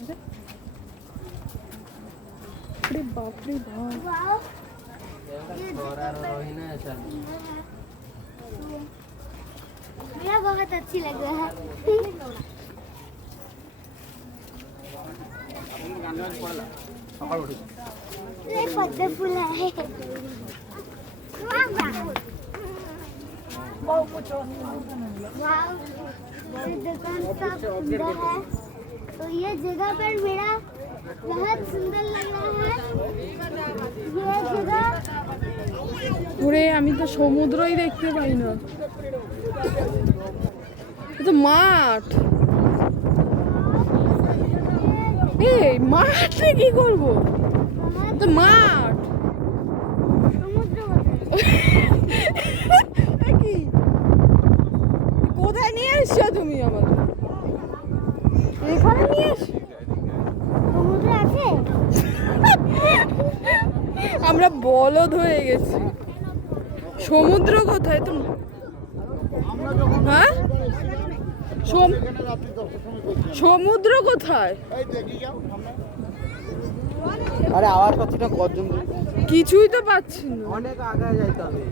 अरे बाप रे बाप, मेरा बहुत अच्छी लग रहा है। ये पद्म फूल है। ये दुकान सब सुंदर है। तो ये जगह पर मेरा बहुत सुंदर लग रहा है। ये जगह ওরে আমি তো সমুদ্রই দেখতে পাই না, এ তো মাঠ। এই মাঠে কি করবো, এ তো মাঠ। সমুদ্র এ কি, কোথায় নিয়ে এসছো তুমি আমাকে? এখানে নিয়ে এসো। সমুদ্র আছে। আমরা বলদ হয়ে গেছি। সমুদ্র কোথায় তুমি? হ্যাঁ, সমুদ্র কোথায়? আরে আওয়াজ পাচ্ছি না, গর্জন কিছুই তো পাচ্ছি না। অনেক আগে যাইতে হবে।